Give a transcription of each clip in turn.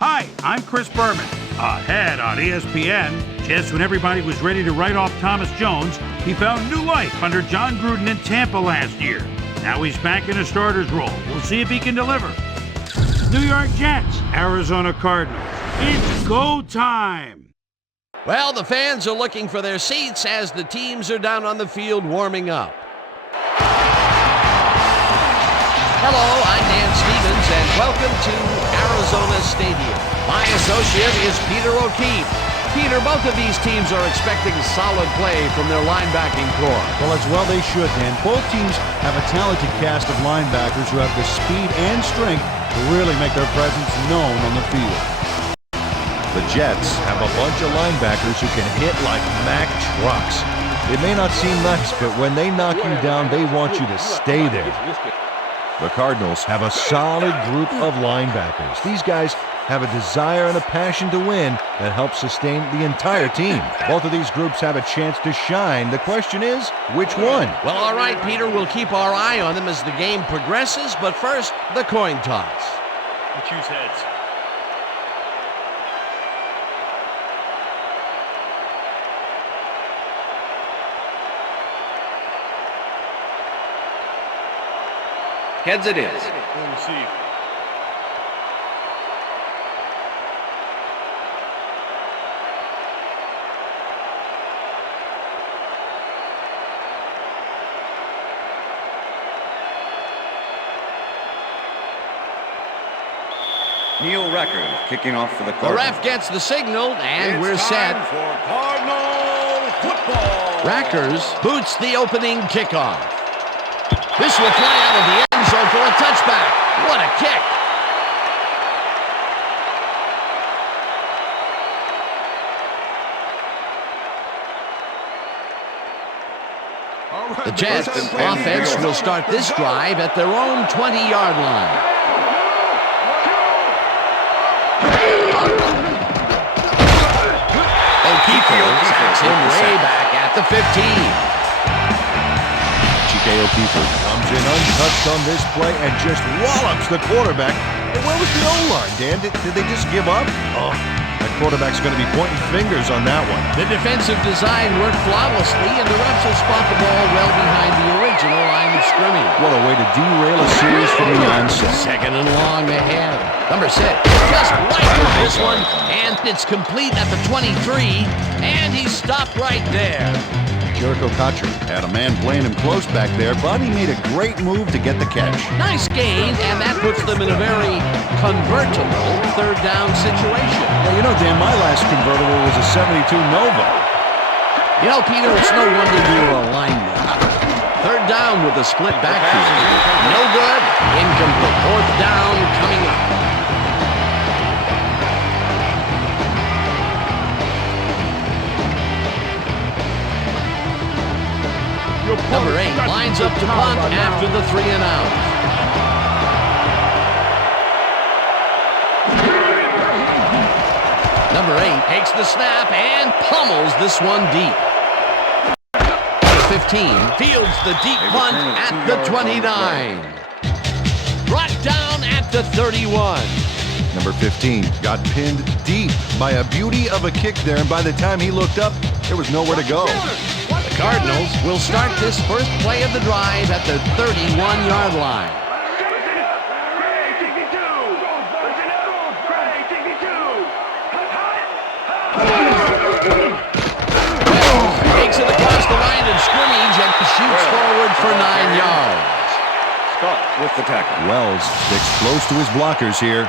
Hi, I'm Chris Berman. Ahead on ESPN, just when everybody was ready to write off Thomas Jones, he found new life under John Gruden in Tampa last year. Now he's back in a starter's role. We'll see if he can deliver. New York Jets, Arizona Cardinals. It's go time. Well, the fans are looking for their seats as the teams are down on the field warming up. Hello, I'm Dan Stevens, and welcome to Arizona Stadium. My associate is Peter O'Keefe. Peter, both of these teams are expecting solid play from their linebacking core. Well, as well they should, Dan. Both teams have a talented cast of linebackers who have the speed and strength to really make their presence known on the field. The Jets have a bunch of linebackers who can hit like Mack trucks. It may not seem nice, but when they knock you down, they want you to stay there. The Cardinals have a solid group of linebackers. These guys have a desire and a passion to win that helps sustain the entire team. Both of these groups have a chance to shine. The question is, which one? Well, all right, Peter, we'll keep our eye on them as the game progresses, but first, the coin toss. You choose heads. Heads it is. We'll receive. Neil Record kicking off for the Cardinals. The ref gets the signal, and we're set. For Cardinal football. Rackers boots the opening kickoff. This will fly out of the end zone for a touchback. What a kick. The Jets offense will start this drive at their own 20-yard line. O'Keefe sacks him way back at the 15. O'Keefe comes in untouched on this play and just wallops the quarterback. And where was the O-line, Dan? Did they just give up? Oh, that quarterback's going to be pointing fingers on that one. The defensive design worked flawlessly, and the refs will spot the ball well behind the original line of scrimmage. What a way to derail a series from the onset. Second and long ahead. Number 6 just rifles this one, and it's complete at the 23, and he stopped right there. Jericho Cotcher had a man playing him close back there, but he made a great move to get the catch. Nice gain, and that puts them in a very convertible third down situation. Well, you know, Dan, my last convertible was a 72 Nova. You know, Peter, it's no wonder you were a lineman. Third down with a split backfield. No good. Incomplete. Fourth down coming up. Number 8 lines up to punt after the 3 and out. Number 8 takes the snap and pummels this one deep. 15 fields the deep punt at the 29. Brought down at the 31. Number 15 got pinned deep by a beauty of a kick there, and by the time he looked up, there was nowhere to go. The Cardinals will start this first play of the drive at the 31-yard line. Well, takes it across the line of scrimmage and shoots forward for 9 yards. Scott with the tackle. Wells sticks close to his blockers here,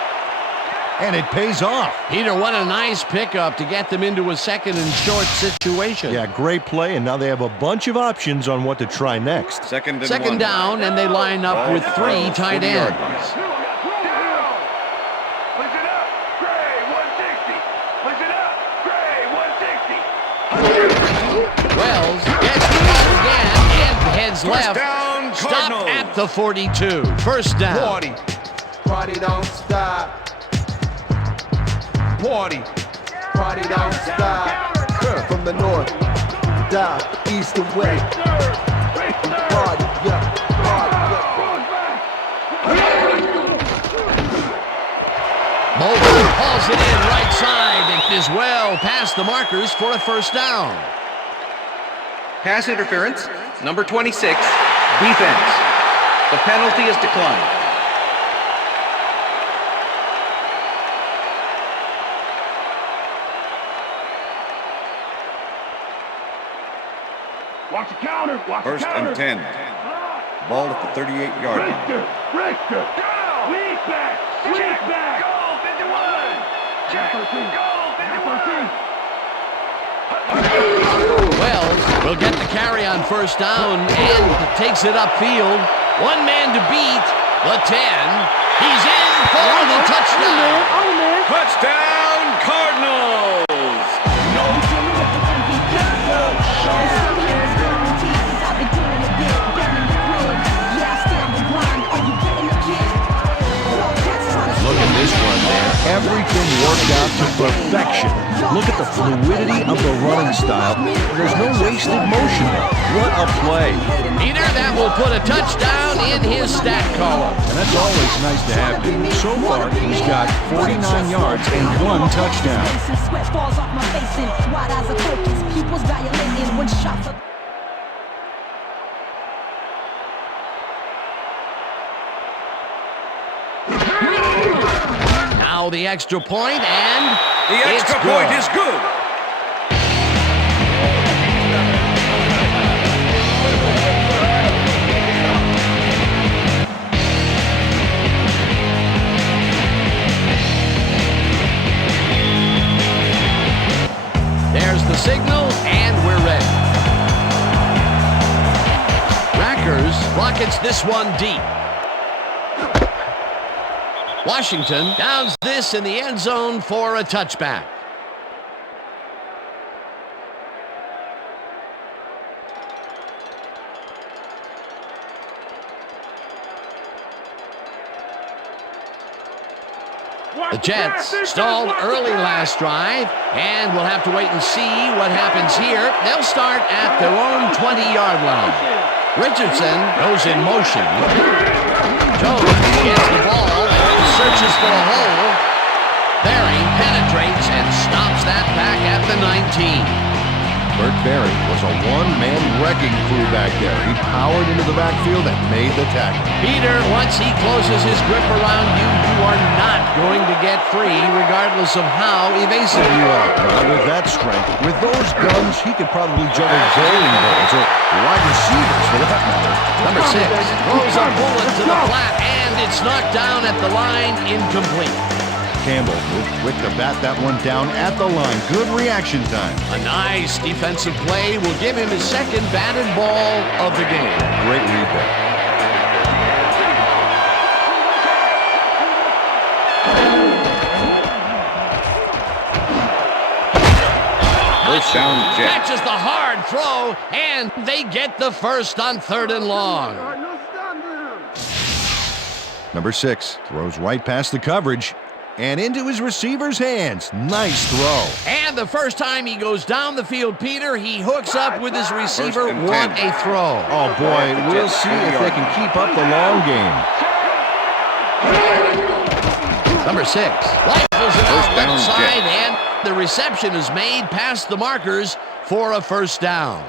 and it pays off. Peter, what a nice pickup to get them into a second and short situation. Yeah, great play, and now they have a bunch of options on what to try next. Second down, and they line up with 3 tight ends. Wells gets the ball again and heads left. Down, Stop at the 42. First down. Party don't stop. Party don't stop. From the north, down, east and west. Party, yeah, party, yeah. Multiple hauls it in right side and is well past the markers for a first down. Pass interference, number 26, defense. The penalty is declined. Watch the counter. Watch First the counter. and 10. Ball at the 38-yard line. Richter. Go. Lead back. Lead back. Go. 51. Check. Go. 51. Wells will get the carry on first down and takes it upfield. One man to beat. The 10. He's in for the touchdown. Touchdown, Cardinals! Look at this run there. Everything worked out to perfection. Look at the fluidity of the running style. There's no wasted motion there. What a play. Peter, that will put a touchdown in his stat column. And that's always nice to have. So far, he's got 49 yards and 1 touchdown. Sweat falls off my face and wide eyes are focused. Pupils dilating when shots are... Now the extra point, and The extra it's point good. is good. There's the signal, and we're ready. Rackers rockets this one deep. Washington downs this in the end zone for a touchback. The Jets stalled early last drive, and we'll have to wait and see what happens here. They'll start at their own 20-yard line. Richardson goes in motion. Jones gets the ball and searches for a hole. Berry penetrates and stops that back at the 19. Burt Berry was a one-man wrecking crew back there. He powered into the backfield and made the tackle. Peter, once he closes his grip around you, you are not going to get free regardless of how evasive you are. Well, with that strength, with those guns, he could probably juggle bowling balls or wide receivers for that matter. Number 6 throws a bullet to the flat, and it's knocked down at the line, incomplete. Campbell was quick to bat that one down at the line. Good reaction time. A nice defensive play will give him his second batted ball of the game. Great read there. First down, Jets. Catches the hard throw, and they get the first on 3rd and long. Number 6 throws right past the coverage and into his receiver's hands. Nice throw. And the first time he goes down the field, Peter, he hooks up with his receiver. First and What 10. a throw. Oh, boy, we'll see if they can keep up the long game. Number 6 rifles it First out down, left side, Jets. and the reception is made past the markers for a first down.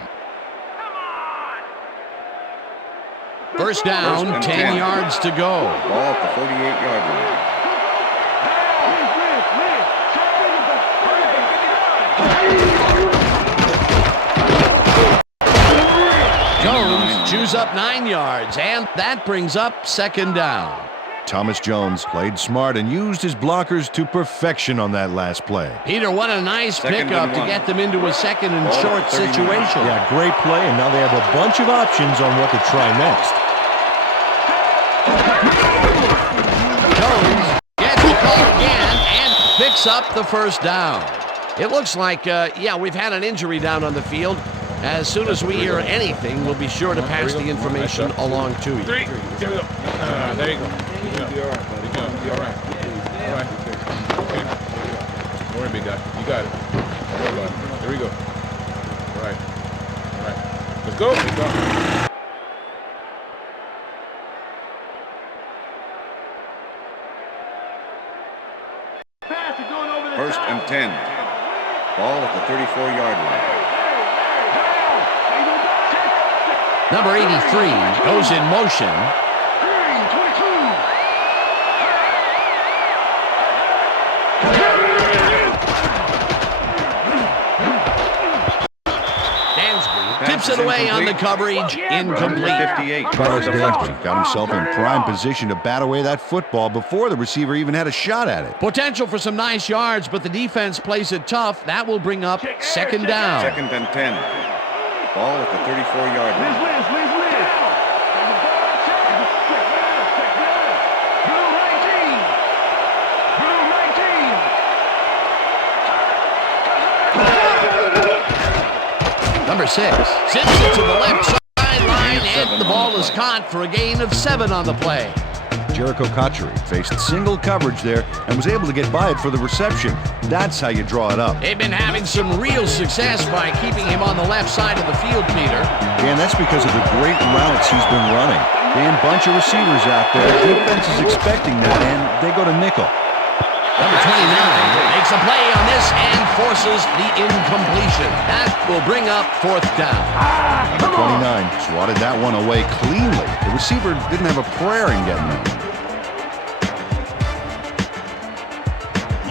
First down, First and 10 10. yards to go. Ball at the 48-yard line. Jones chews up 9 yards, and that brings up 2nd down. Thomas Jones played smart and used his blockers to perfection on that last play. Peter, what a nice Second pickup and to 1. get them into a second and Ball at short 39. situation. Yeah, great play, and now they have a bunch of options on what to try next. Jones gets the call again and picks up the first down. It looks like, we've had an injury down on the field. As soon as we hear anything, we'll be sure to pass the information along to you. There you go. You'll be all right, buddy. You'll be all right. All right. Okay. Don't worry, big guy. You got it. Don't worry about it. Here we go. All right. All right. Let's go. Big guy. Pass it, First and 10. Ball at the 34-yard line. Number 83 goes in motion. Tips it away on the coverage. Incomplete. 58. Carlos Dansby got himself in prime position to bat away that football before the receiver even had a shot at it. Potential for some nice yards, but the defense plays it tough. That will bring up second down. Second and 10. Ball at the 34-yard line. Number 6 sends it to the left sideline, and the ball is caught for a gain of 7 on the play. Jericho Cotchery faced single coverage there and was able to get by it for the reception. That's how you draw it up. They've been having some real success by keeping him on the left side of the field, Peter. And that's because of the great routes he's been running. And bunch of receivers out there. Defense is expecting that, and they go to nickel. Number 29 makes a play on this and forces the incompletion. That will bring up fourth down. Number 29 swatted that one away cleanly. The receiver didn't have a prayer in getting there.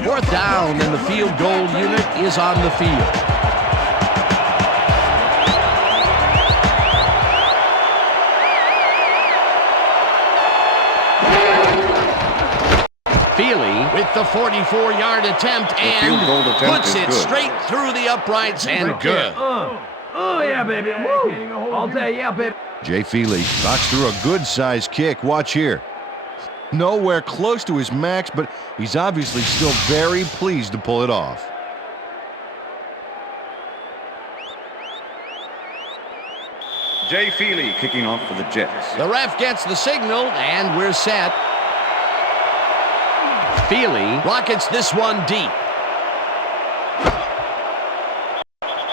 Fourth down, and the field goal unit is on the field. With the 44-yard attempt and puts it straight through the uprights and good. Oh, yeah, baby. Woo. All day, yeah, baby. Jay Feely knocks through a good-sized kick. Watch here. Nowhere close to his max, but he's obviously still very pleased to pull it off. Jay Feely kicking off for the Jets. The ref gets the signal, and we're set. Feely rockets this one deep.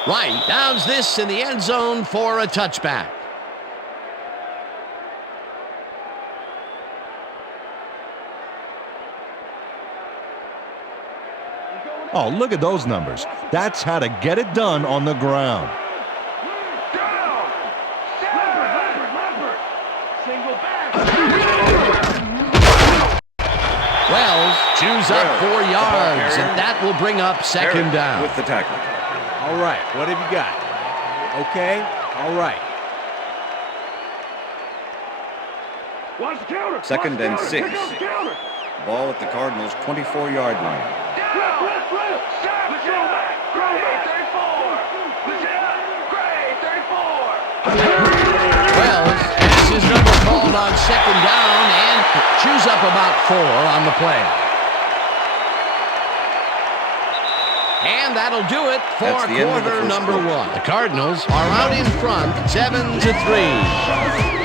Right, downs this in the end zone for a touchback. Oh, look at those numbers. That's how to get it done on the ground. Wells chews up 4 yards, and that will bring up second down. With the tackle. All right, what have you got? Okay, all right. Second and 6. Ball at the Cardinals' 24-yard line. Wells has his number called on second down and chews up about 4 on the play. And that'll do it for quarter number 1. The Cardinals are out in front, 7-3.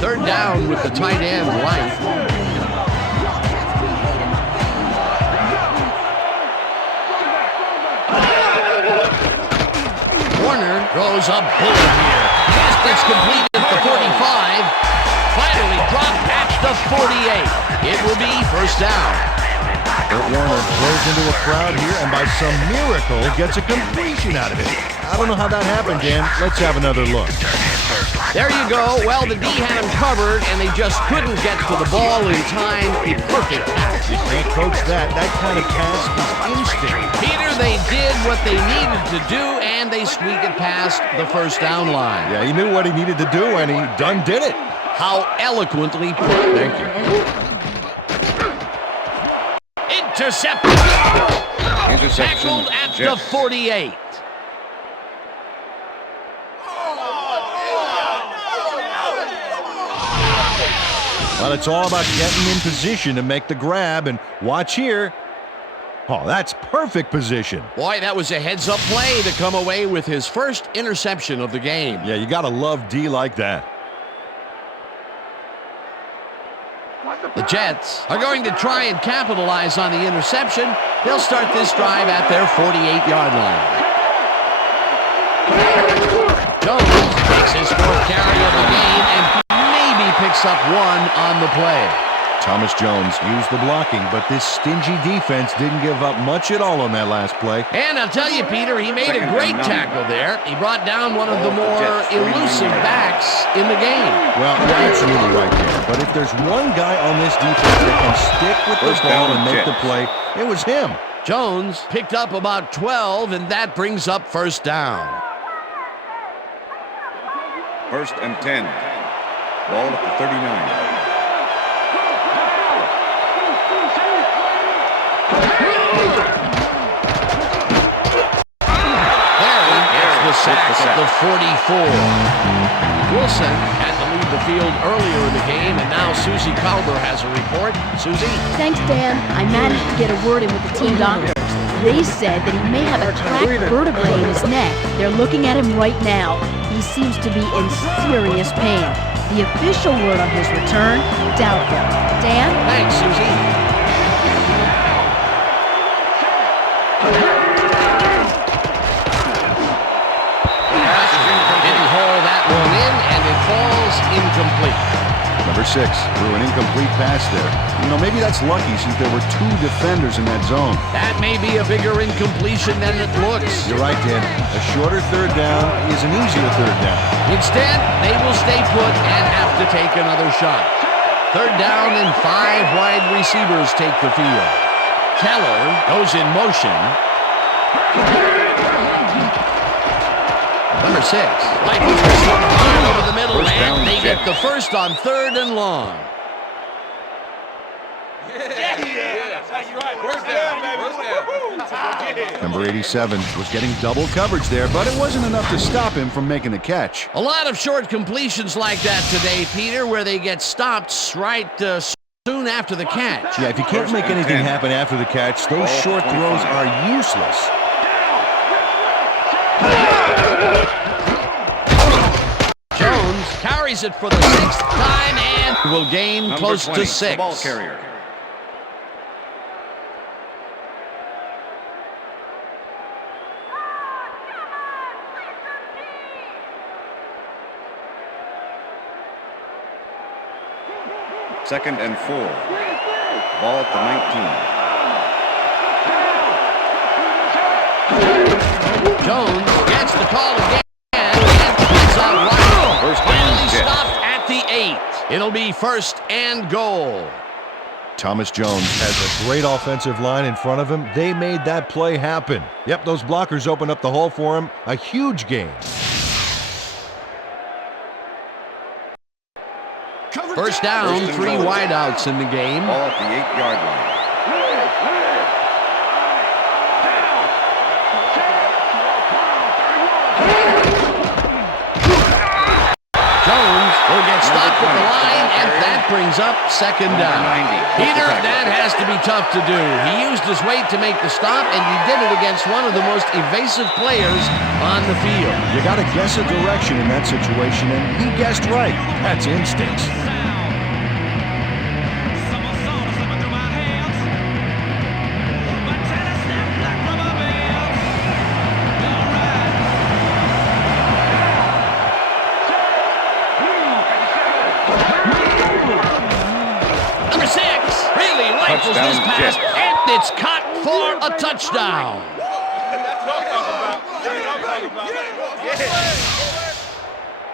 Third down with the tight end right. Warner throws a bullet here. Pass that's completed at the 45. Finally dropped at the 48. It will be first down. Kurt Warner throws into a crowd here and by some miracle gets a completion out of it. I don't know how that happened, Dan. Let's have another look. There you go. Well, the D had him covered, and they just couldn't get to the ball in time. A perfect pass. You can't coach that. That kind of pass is instinct. Peter, they did what they needed to do, and they squeaked it past the first down line. Yeah, he knew what he needed to do, and he done did it. How eloquently put. Thank you. Intercepted. Interception. Tackled at the 48. Well, it's all about getting in position to make the grab, and watch here. Oh, that's perfect position. Boy, that was a heads-up play to come away with his first interception of the game. Yeah, you got to love D like that. The Jets are going to try and capitalize on the interception. They'll start this drive at their 48-yard line. makes his 4th carry of the game and maybe picks up 1 on the play. Thomas Jones used the blocking, but this stingy defense didn't give up much at all on that last play. And I'll tell you, Peter, he made a great tackle there. He brought down one of the more elusive backs in the game. Well, you're absolutely right there. But if there's one guy on this defense that can stick with the ball and make the play, it was him. Jones picked up about 12, and that brings up 1st down. 1st and 10. Ball at the 39. Sack at the 44. Wilson had to leave the field earlier in the game, and now Susie Calder has a report. Susie? Thanks, Dan. I managed to get a word in with the team doctors. They said that he may have a cracked vertebrae in his neck. They're looking at him right now. He seems to be in serious pain. The official word on his return, doubtful. Dan? Thanks, Susie. Incomplete. Number 6 threw an incomplete pass there. You know, maybe that's lucky since there were 2 defenders in that zone. That may be a bigger incompletion than it looks. You're right, Dan. A shorter 3rd down is an easier 3rd down. Instead, they will stay put and have to take another shot. 3rd down and 5 wide receivers take the field. Keller goes in motion. Number 6. Like over the middle, and they get the 1st on 3rd and long. Number 87 was getting double coverage there, but it wasn't enough to stop him from making the catch. A lot of short completions like that today, Peter, where they get stopped right soon after the catch. Yeah, if you can't make anything happen after the catch, those short throws are useless. Jones carries it for the 6th time and will gain close to 6. The ball carrier. Second and 4. Ball at the 19. Jones gets the call again. Finally stopped at the 8. It'll be 1st and goal. Thomas Jones has a great offensive line in front of him. They made that play happen. Yep, those blockers opened up the hole for him. A huge gain. 1st down, 3 wideouts in the game. Ball at the 8-yard line. Will get stopped at the line, and that brings up 2nd down. Peter, that has to be tough to do. He used his weight to make the stop, and he did it against one of the most evasive players on the field. You got to guess a direction in that situation, and he guessed right. That's instincts. This pass, and it's caught for a touchdown.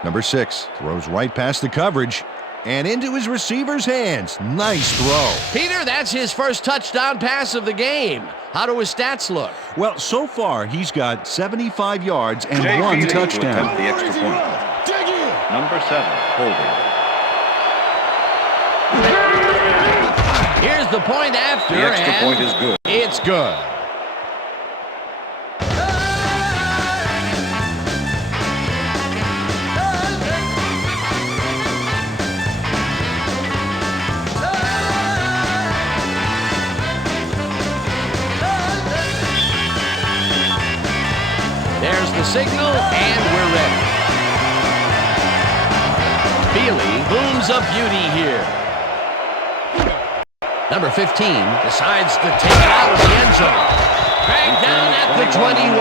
Number 6 throws right past the coverage and into his receiver's hands. Nice throw. Peter, that's his 1st touchdown pass of the game. How do his stats look? Well, so far he's got 75 yards and 1 touchdown. The extra point. Number 7, holding. Here's the point after, the extra point is good. It's good. There's the signal, and we're ready. Feely booms a beauty here. Number 15 decides to take it out of the end zone. Dragged down at the 21.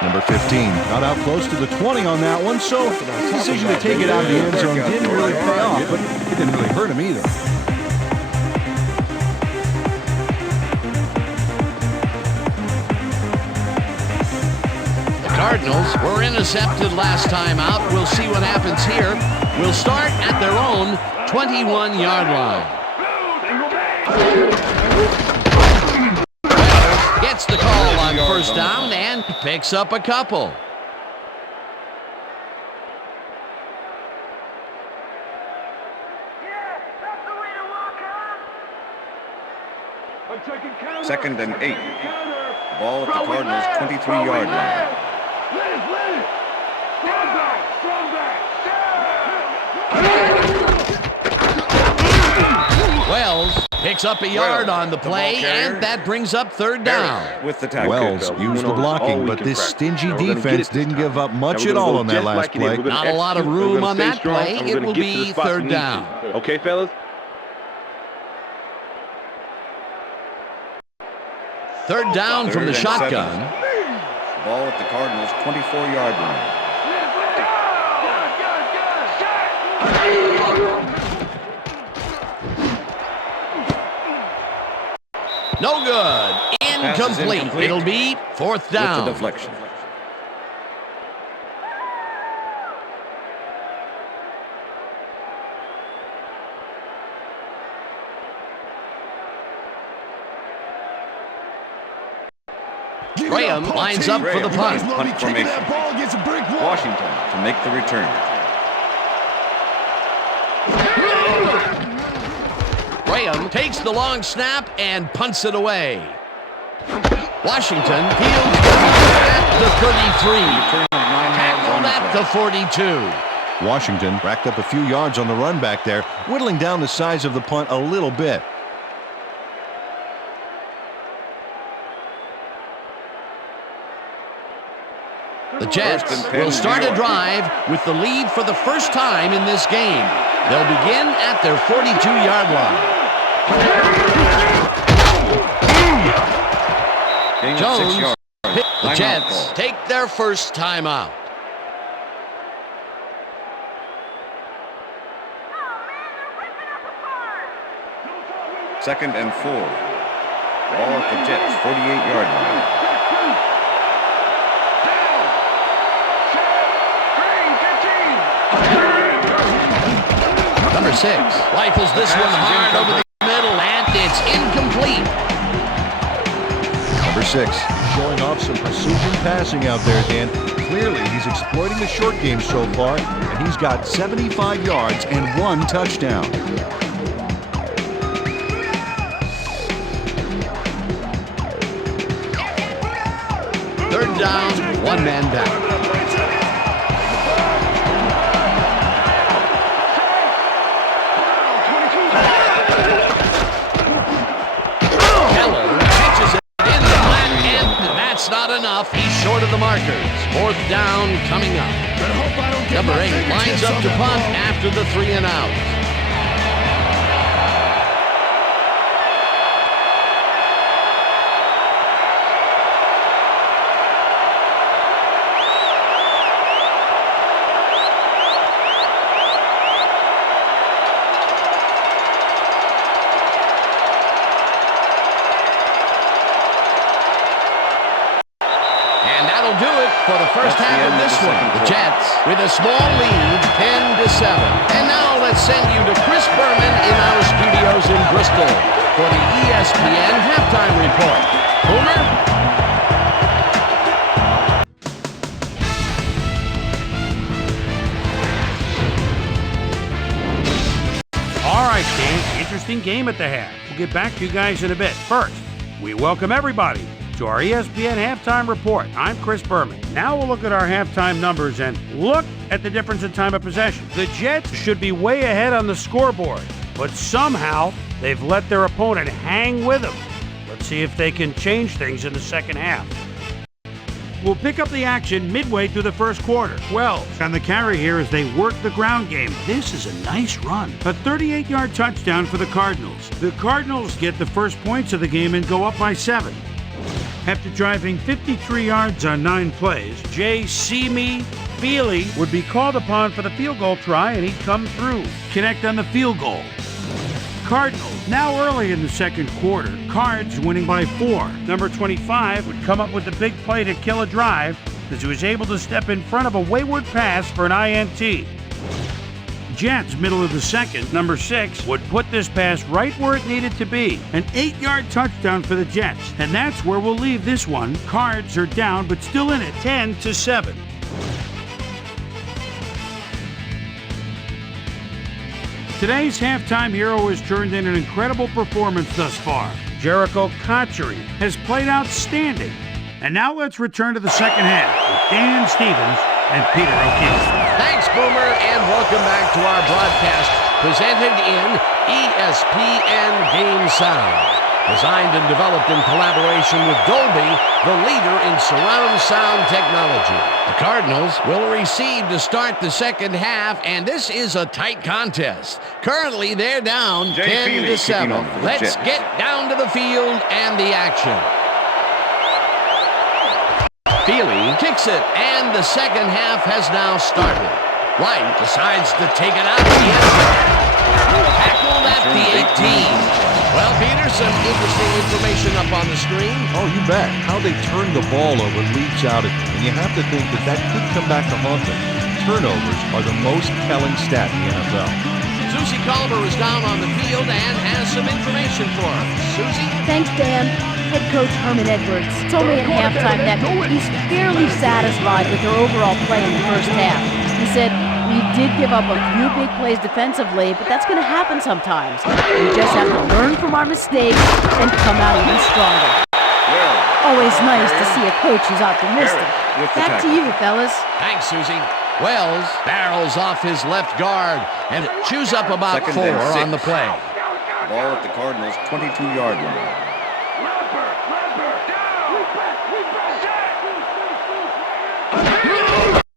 Number 15 got out close to the 20 on that one, so his decision to take it out of the end zone didn't really pay off, but it didn't really hurt him either. The Cardinals were intercepted last time out. We'll see what happens here. We'll start at their own 21-yard line. Gets the call on first down and picks up a couple. Second and 8. Ball at the Cardinals' 23-yard line. Wells picks up a yard on the play, and that brings up third down. With the tackle. Wells used the blocking, but this stingy defense didn't give up much at all on that last play. Not a lot of room on that play. It will be third down. Okay, fellas? Third down from the shotgun. Ball at the Cardinals' 24-yard line. No good. Incomplete. It'll be fourth down. With the deflection. Graham lines up for the punt. Punt formation. Washington to make the return. Graham takes the long snap and punts it away. Washington fields at the 33. Tackled at the 42. Washington racked up a few yards on the run back there, whittling down the size of the punt a little bit. The Jets will start a drive with the lead for the first time in this game. They'll begin at their 42-yard line. Jones, the Jets take their first timeout. Second and 4. Ball at the Jets' 48-yard line. Number 6 rifles this one hard over the middle, and it's incomplete. Number 6 showing off some precision passing out there, Dan. Clearly, he's exploiting the short game so far, and he's got 75 yards and 1 touchdown. Third down, 1 man down. Not enough. He's short of the markers. Fourth down coming up. Number 8 lines up to punt after the 3 and out. For the first half of this one, the Jets with a small lead, 10-7. And now let's send you to Chris Berman in our studios in Bristol for the ESPN halftime report. Boomer? All right, Dan, interesting game at the half. We'll get back to you guys in a bit. First, we welcome everybody to our ESPN halftime report. I'm Chris Berman. Now we'll look at our halftime numbers and look at the difference in time of possession. The Jets should be way ahead on the scoreboard, but somehow they've let their opponent hang with them. Let's see if they can change things in the second half. We'll pick up the action midway through the first quarter. 12 on the carry here as they work the ground game. This is a nice run. A 38-yard touchdown for the Cardinals. The Cardinals get the first points of the game and go up by 7. After driving 53 yards on 9 plays, Jay "See-Me" Feely would be called upon for the field goal try, and he'd come through. Connect on the field goal. Cardinals, now early in the second quarter. Cards winning by 4. Number 25 would come up with the big play to kill a drive as he was able to step in front of a wayward pass for an INT. Jets, middle of the second. Number 6 would put this pass right where it needed to be. An 8-yard touchdown for the Jets. And that's where we'll leave this one. Cards are down, but still in it, 10-7. Today's halftime hero has turned in an incredible performance thus far. Jericho Cotchery has played outstanding. And now let's return to the second half with Dan Stevens and Peter O'Keefe. Thanks, Boomer, and welcome back to our broadcast presented in ESPN Game Sound. Designed and developed in collaboration with Dolby, the leader in surround sound technology. The Cardinals will receive to start the second half, and this is a tight contest. Currently, they're down 10-7. Let's get down to the field and the action. Feely kicks it, and the second half has now started. White decides to take it out of the end zone. Tackled at the 18. Well, Peter, some interesting information up on the screen. Oh, you bet. How they turn the ball over leaps out at you, and you have to think that that could come back to haunt them. Turnovers are the most telling stat in the NFL. Susie Culver is down on the field and has some information for us. Susie? Thanks, Dan. Head coach Herman Edwards told me at halftime that he's fairly satisfied with their overall play in the first half. He said, "We did give up a few big plays defensively, but that's going to happen sometimes. We just have to learn from our mistakes and come out even stronger." Always nice to see a coach who's optimistic. Back to you, fellas. Thanks, Susie. Wells barrels off his left guard and chews up about 4 on the play. Ball at the Cardinals' 22-yard line.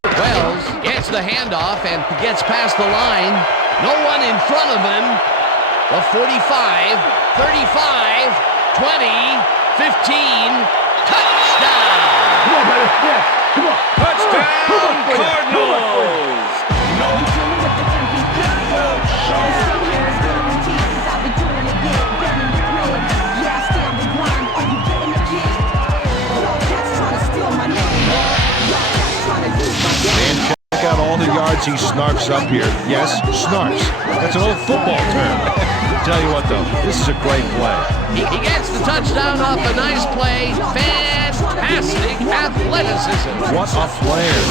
Wells gets the handoff and gets past the line. No one in front of him. The 45, 35, 20, 15, touchdown! Come on, baby. Yeah, come on. Touchdown, Cardinals! And check out all the yards he snarfs up here. Yes, snarfs. That's an old football term. Tell you what, though, this is a great play. He gets the touchdown off a nice play. Fantastic athleticism. What a player.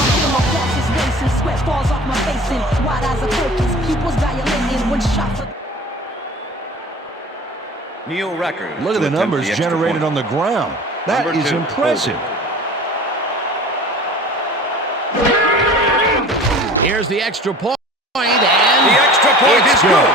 Neil Record. Look at the numbers generated on the ground. That is impressive. Here's the extra point, and the extra point is good.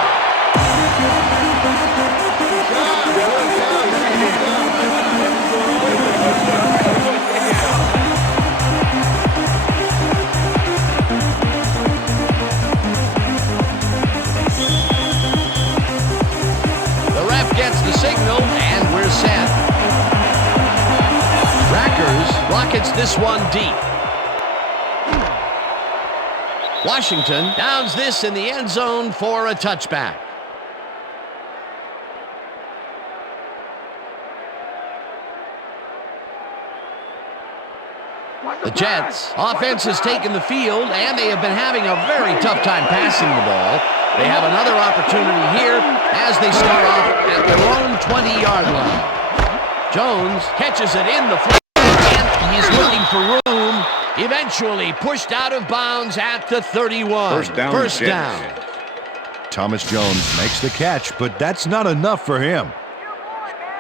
The ref gets the signal, and we're set. Rackers rockets this one deep. Washington downs this in the end zone for a touchback. The Jets' offense has taken the field, and they have been having a very tough time passing the ball. They have another opportunity here as they start off at their own 20-yard line. Jones catches it in the flat, and he's looking for room. Eventually pushed out of bounds at the 31. First down. Thomas Jones makes the catch, but that's not enough for him.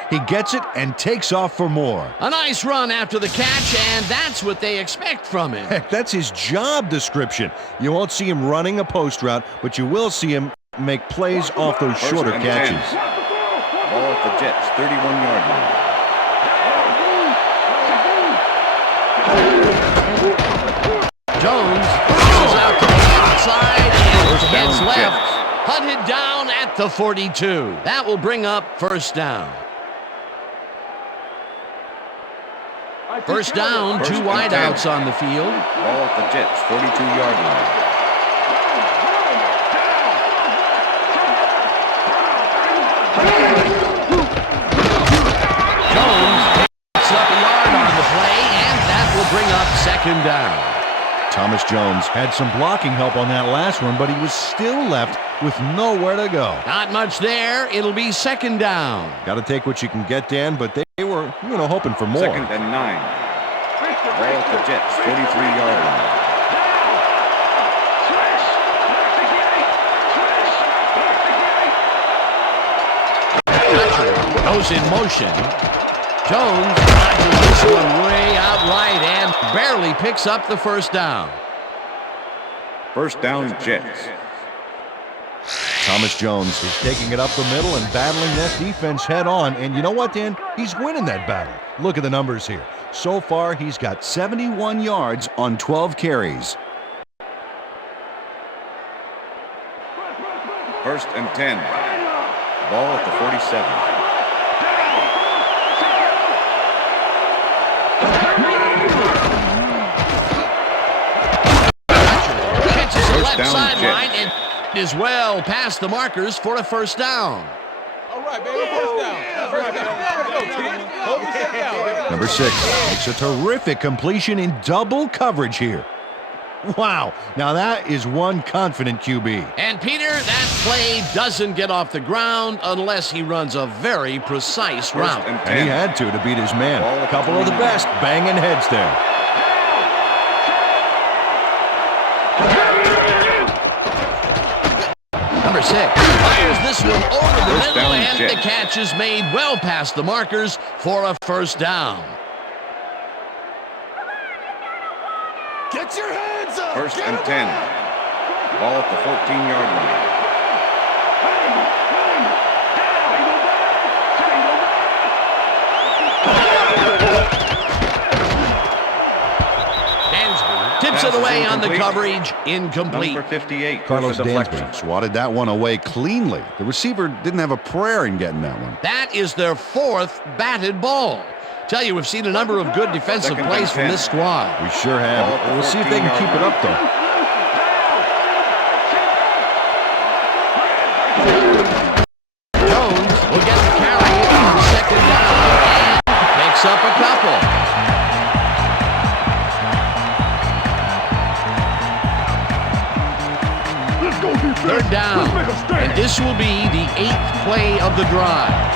He gets it and takes off for more. A nice run after the catch, and that's what they expect from him. Heck, that's his job description. You won't see him running a post route, but you will see him make plays off those shorter catches. Ball at the Jets' 31-yard line. Jones pushes out to the outside and heads left. Hunted down at the 42. That will bring up first down. First down, First two and wideouts 10. on the field. Ball at the Jets, 42-yard line. Jones picks up a yard on the play, and that will bring up second down. Thomas Jones had some blocking help on that last one, but he was still left with nowhere to go. Not much there. It'll be second down. Got to take what you can get, Dan, but they were, hoping for more. Second and 9. Ball at the Jets, 43-yard line. Goes in motion. Jones dodges this one way out right and barely picks up the first down. First down, Jets. Thomas Jones is taking it up the middle and battling that defense head on. And you know what, Dan? He's winning that battle. Look at the numbers here. So far, he's got 71 yards on 12 carries. First and 10. Ball at the 47. Catches the left down, sideline Jets. and is well past the markers for a first down. All right, baby, first down. First down. Hold the set down, baby. Number 6 makes a terrific completion in double coverage here. Wow, now that is one confident QB. And Peter, that play doesn't get off the ground unless he runs a very precise First route. and And he 10. had to beat his man. Ball A at couple of the 29. best banging heads there. Number 6 fires this one over the First middle, down, and Jets. the catch is made well past the markers for a first down. Get your hands up! First and 10. Ball at the 14-yard line. Dansby tips it Pass is away on the incomplete. coverage. Incomplete. Number 58. Carlos for the deflection. Dansby swatted that one away cleanly. The receiver didn't have a prayer in getting that one. That is their fourth batted ball. Tell you, we've seen a number of good defensive Second plays and from 10. this squad. We sure have. Ball at the We'll see if they can keep it up, though. Jones will get the carry on second down and picks up a couple. Third down, and this will be the 8th play of the drive.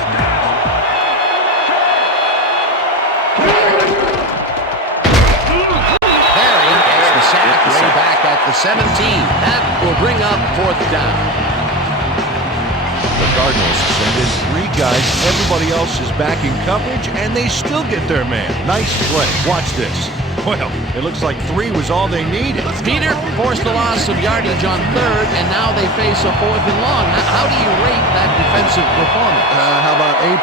Barry gets the sack way back at the 17. That will bring up fourth down. The Cardinals send in 3 guys. Everybody else is back in coverage, and they still get their man. Nice play. Watch this. Well, it looks like 3 was all they needed. Peter forced a loss of yardage on third, and now they face a 4th and long. How do you rate that defensive performance? How about A+,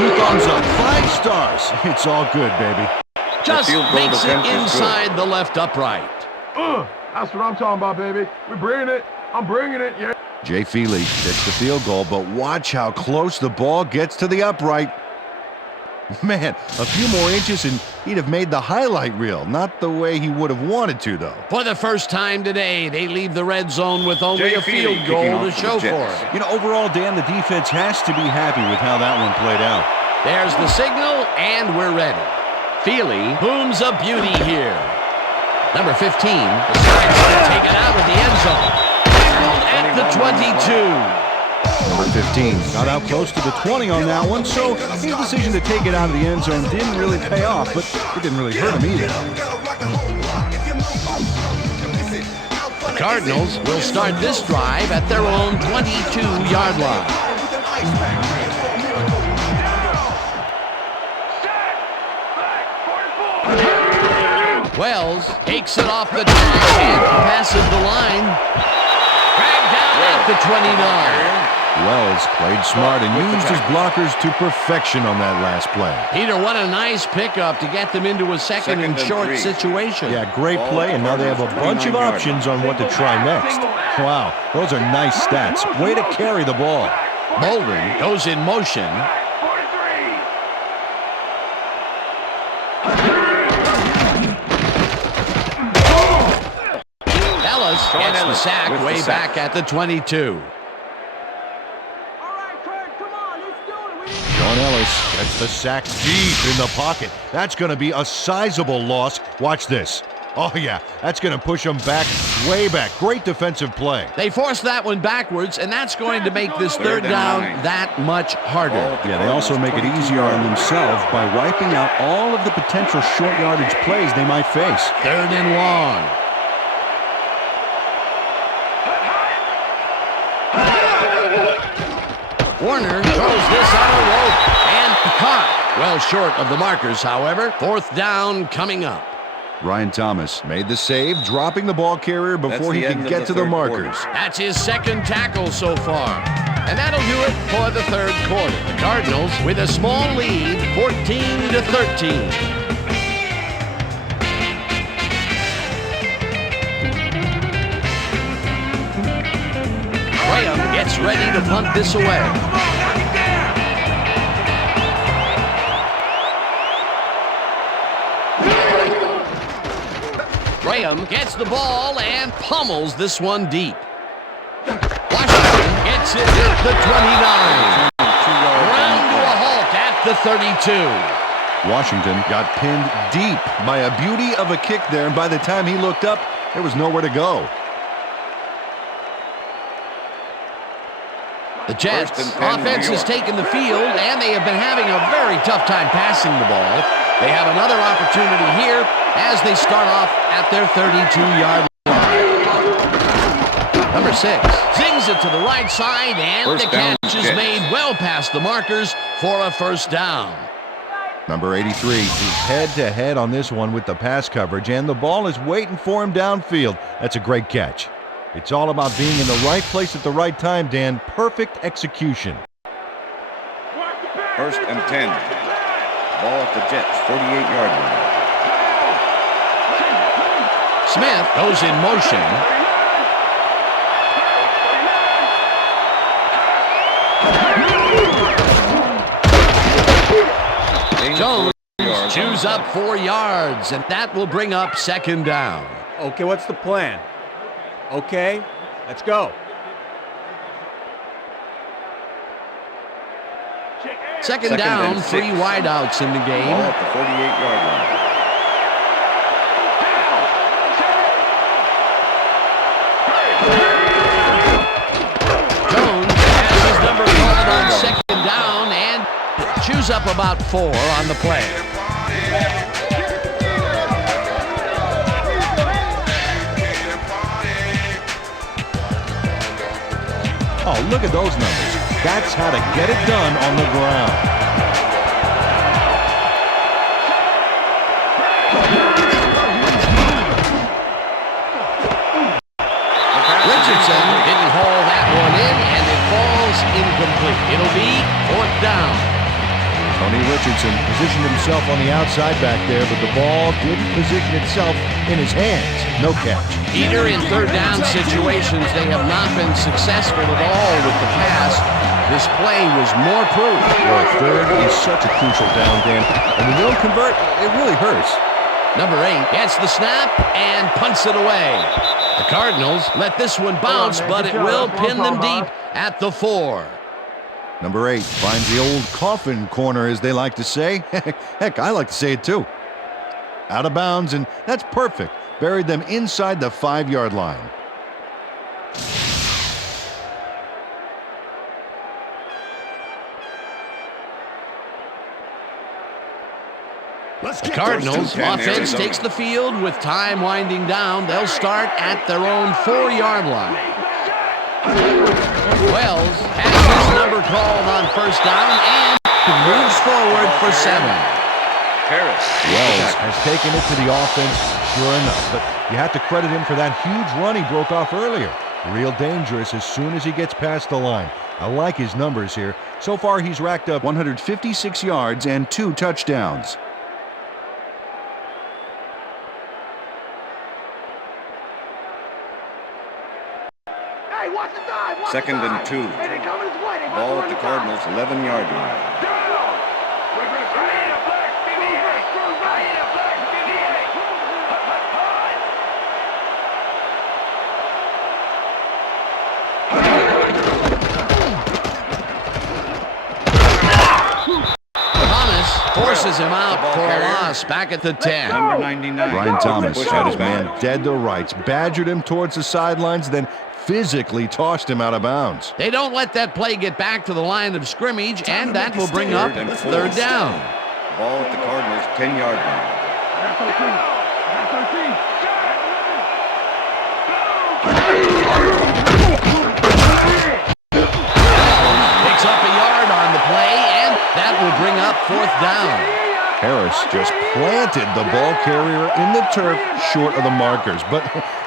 2 thumbs up, 5 stars. It's all good, baby. Just field goal makes it defense is good. inside the left upright. That's what I'm talking about, baby. We're bringing it. I'm bringing it, yeah. Jay Feely gets the field goal, but watch how close the ball gets to the upright. Man, a few more inches and he'd have made the highlight reel. Not the way he would have wanted to, though. For the first time today, they leave the red zone with only Jay a Feely field kicking goal off to for show the for Jets. it. You know, overall, Dan, the defense has to be happy with how that one played out. There's the signal, and we're ready. Feely booms a beauty here. Number 15 decides to take it out of the end zone. Tackled at the 22. Number 15 got out close to the 20 on that one, so his decision to take it out of the end zone didn't really pay off, but it didn't really hurt him either. The Cardinals will start this drive at their own 22-yard line. Wells takes it off the top and passes the line. Dragged down at the 29. Wells played smart and used his blockers to perfection on that last play. Peter, what a nice pickup to get them into a second and short 3. situation. Yeah, great play, and now they have a bunch of options on what to try next. Wow, those are nice stats. Way to carry the ball. Bolden goes in motion. gets the sack way back at the 22. Sean Ellis gets the sack deep in the pocket. That's going to be a sizable loss. Watch this. Oh, yeah, that's going to push them back, way back. Great defensive play. They force that one backwards, and that's going to make this third down that much harder. Yeah, they also make it easier on themselves by wiping out all of the potential short yardage plays they might face. Third and long. Warner throws this on a rope and caught. Well short of the markers, however. Fourth down coming up. Ryan Thomas made the save, dropping the ball carrier before he could get to the markers. That's his second tackle so far. And that'll do it for the third quarter. The Cardinals with a small lead, 14-13. Graham gets ready to punt this away. Graham gets the ball and pummels this one deep. Washington gets it at the 29. Round to a halt at the 32. Washington got pinned deep by a beauty of a kick there, and by the time he looked up, there was nowhere to go. The Jets offense has taken the field, and they have been having a very tough time passing the ball. They have another opportunity here as they start off at their 32-yard line. Number 6 zings it to the right side, and the catch is made well past the markers for a first down. Number 83 is head-to-head on this one with the pass coverage, and the ball is waiting for him downfield. That's a great catch. It's all about being in the right place at the right time, Dan. Perfect execution. First and 10. Ball at the Jets, 48-yard line. Smith goes in motion. Jones chews up 4 yards, and that will bring up second down. Okay, what's the plan? Okay, let's go. Second down, 3 wideouts in the game. Ball at the 48-yard line. Jones has his number called on second down and chews up about 4 on the play. Oh, look at those numbers. That's how to get it done on the ground. Richardson didn't haul that one in, and it falls incomplete. It'll be 4th down. Tony Richardson positioned himself on the outside back there, but the ball didn't position itself in his hands. No catch. Either in third down situations, they have not been successful at all with the pass. This play was more proof. Well, third is such a crucial down, Dan. And when you don't convert, it really hurts. Number 8 gets the snap and punts it away. The Cardinals let this one bounce, but it will pin them deep at the 4. Number 8 finds the old coffin corner, as they like to say. Heck, I like to say it too. Out of bounds, and that's perfect. Buried them inside the 5-yard line. The Cardinals offense takes the field with time winding down. They'll start at their own 4-yard line. Wells has his number called on first down and moves forward for 7. Wells has taken it to the offense, sure enough, but you have to credit him for that huge run he broke off earlier. Real dangerous as soon as he gets past the line. I like his numbers here. So far, he's racked up 156 yards and 2 touchdowns. Second and 2. Ball at the Cardinals, 11-yard line. has him out for a loss back at the 10. Number 99. Brian Thomas Push had his out man back. dead to rights, badgered him towards the sidelines, then physically tossed him out of bounds. They don't let that play get back to the line of scrimmage, and that will bring up third down. Ball at the Cardinals' 10-yard line. Picks up a yard on the play, and that will bring up fourth down. Harris just planted the ball carrier in the turf short of the markers. But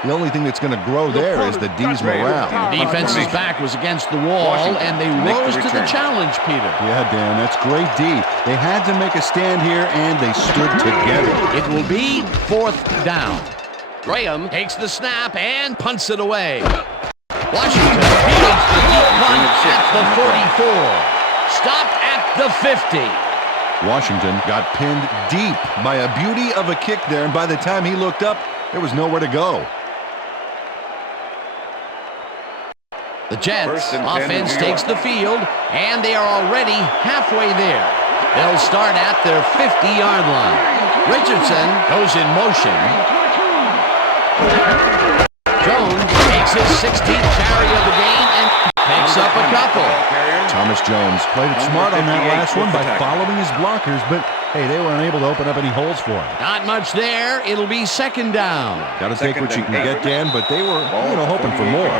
the only thing that's going to grow there is the D's morale. The defense's back was against the wall, and they rose to the challenge, Peter. Yeah, Dan, that's great D. They had to make a stand here, and they stood together. It will be fourth down. Graham takes the snap and punts it away. Washington fields the deep punt at the 44. Stopped at the 50. Washington got pinned deep by a beauty of a kick there, and by the time he looked up, there was nowhere to go. The Jets offense takes the field, and they are already halfway there. They'll start at their 50-yard line. Richardson goes in motion. Jones takes his 16th carry of the game and picks up a couple. Thomas Jones played it smart on that last one by following his blockers, but hey, they were unable to open up any holes for him. Not much there. It'll be second down. Got to take what you can get, Dan, but they were, hoping for more.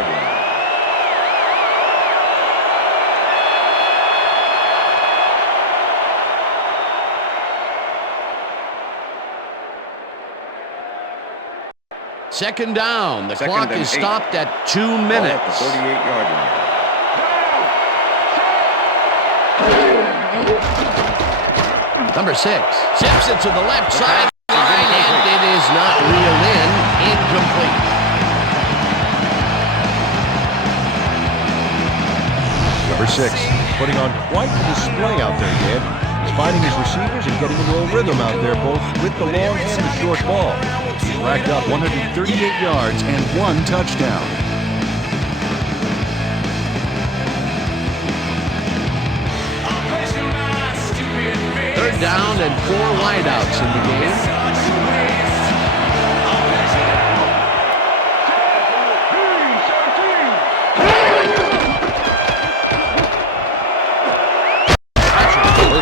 Second down. The clock is stopped at 2 minutes. Ball at the 38-yard line. Number 6 zips it to the left side line, and it is not reeled in. Incomplete. Number 6 putting on quite the display out there, Dan. He's finding his receivers and getting into a rhythm out there, both with the long and the short ball. He racked up 138 yards and 1 touchdown. Third down and 4 wideouts in the game.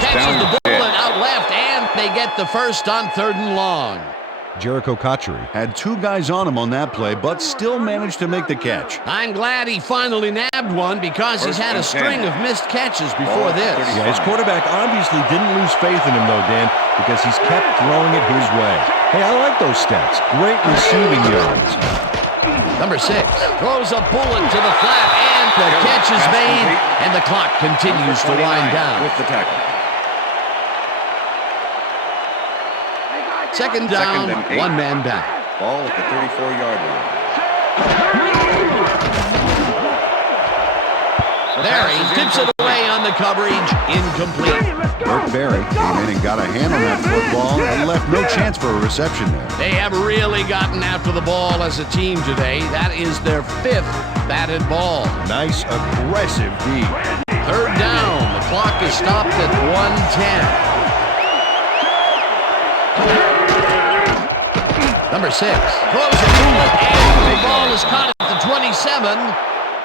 Catches the bullet out left, and they get the first on 3rd and long. Jericho Cotchery had 2 guys on him on that play, but still managed to make the catch. I'm glad he finally nabbed one because he's had a string of missed catches before this. Yeah, his quarterback obviously didn't lose faith in him, though, Dan, because he's kept throwing it his way. Hey, I like those stats. Great receiving yards. Number 6 throws a bullet to the flat, and the catch is made, and the clock continues to wind down. With the tackle. Second down, 1 man back. Ball at the 34-yard line. Barry tips it away on the coverage. Incomplete. Burke Barry came in and got a hand on that football and left no chance for a reception there. They have really gotten after the ball as a team today. That is their 5th batted ball. Nice, aggressive D. Third down. The clock is stopped at 1:10. Number 6 throws a bullet, and the ball is caught at the 27,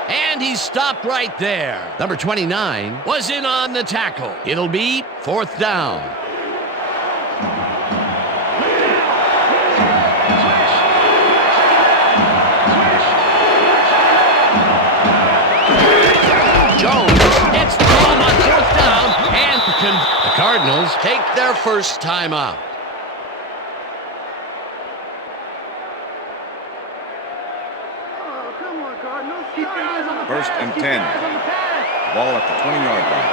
and he's stopped right there. Number 29 was in on the tackle. It'll be 4th down. Jones hits the ball on 4th down, and the Cardinals take their first timeout. First and 10. Ball at the 20-yard line.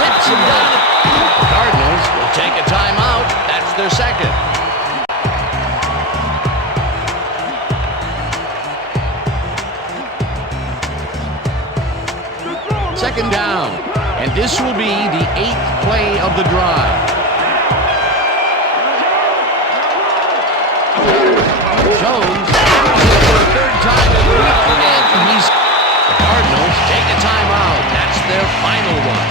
Rips him down. The Cardinals will take a timeout. That's their second. Second down. And this will be the 8th play of the drive. Jones for the 3rd time in the week, and take a timeout. That's their final one.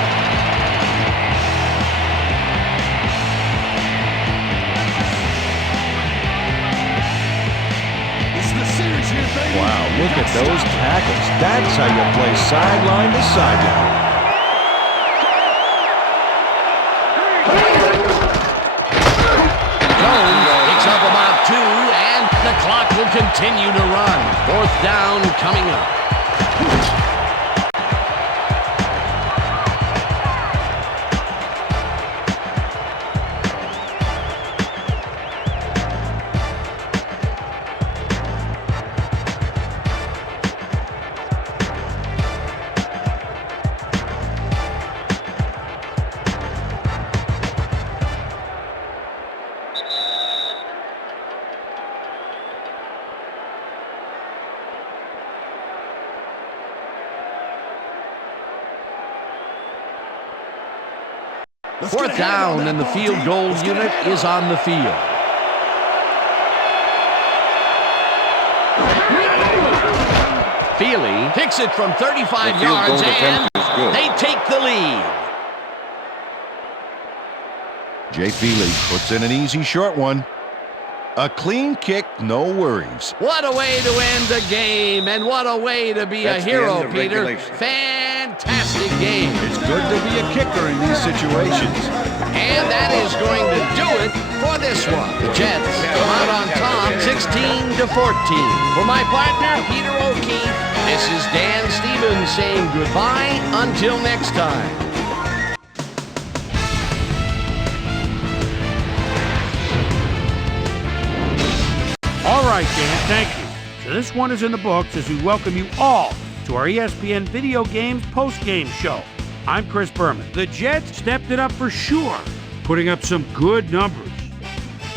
Wow, look at those tackles. That's how you play sideline to sideline. Jones picks up about 2, and the clock will continue to run. 4th down coming up. Fourth down, and the field goal unit is on the field. Feely kicks it from 35 yards, and they take the lead. Jay Feely puts in an easy short one. A clean kick, no worries. What a way to end the game, and what a way to be a hero, Peter. Fantastic game. It's good to be a kicker in these situations. And that is going to do it for this one. The Jets come out on top 16-14. For my partner, Peter O'Keefe, this is Dan Stevens saying goodbye until next time. All right, Dan, thank you. So this one is in the books as we welcome you all to our ESPN Video Games post-game show. I'm Chris Berman. The Jets stepped it up for sure, putting up some good numbers.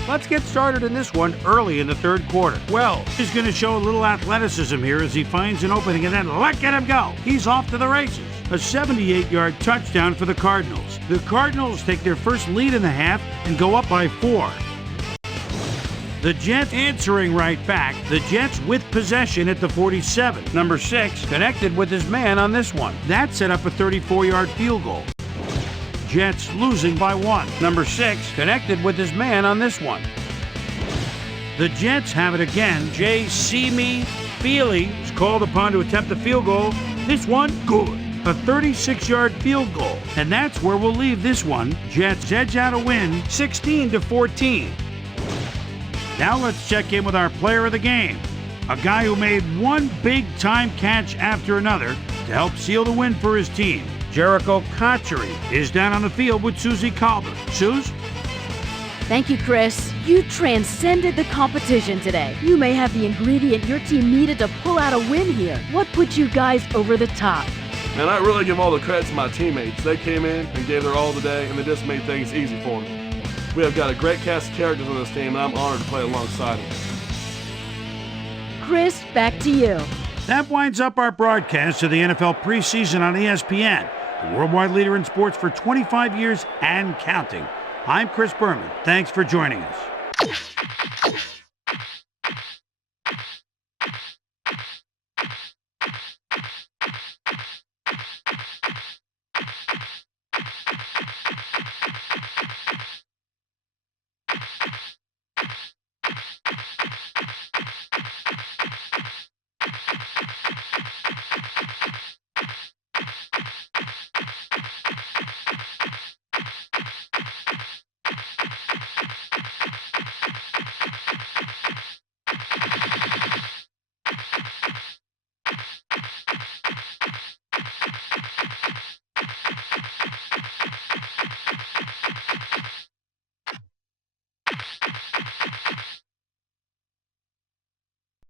Let's get started in this one early in the third quarter. Well, he's going to show a little athleticism here as he finds an opening, and then look at him go. He's off to the races. A 78-yard touchdown for the Cardinals. The Cardinals take their first lead in the half and go up by 4. The Jets answering right back. The Jets with possession at the 47. Number 6 connected with his man on this one. That set up a 34-yard field goal. Jets losing by 1. Number 6 connected with his man on this one. The Jets have it again. J.C. Feely is called upon to attempt the field goal. This one, good. A 36-yard field goal. And that's where we'll leave this one. Jets edge out a win, 16-14. Now let's check in with our player of the game, a guy who made one big-time catch after another to help seal the win for his team. Jericho Cotchery is down on the field with Susie Calder. Suze? Thank you, Chris. You transcended the competition today. You may have the ingredient your team needed to pull out a win here. What put you guys over the top? Man, I really give all the credit to my teammates. They came in and gave their all today, and they just made things easy for me. We have got a great cast of characters on this team, and I'm honored to play alongside them. Chris, back to you. That winds up our broadcast of the NFL preseason on ESPN, the worldwide leader in sports for 25 years and counting. I'm Chris Berman. Thanks for joining us.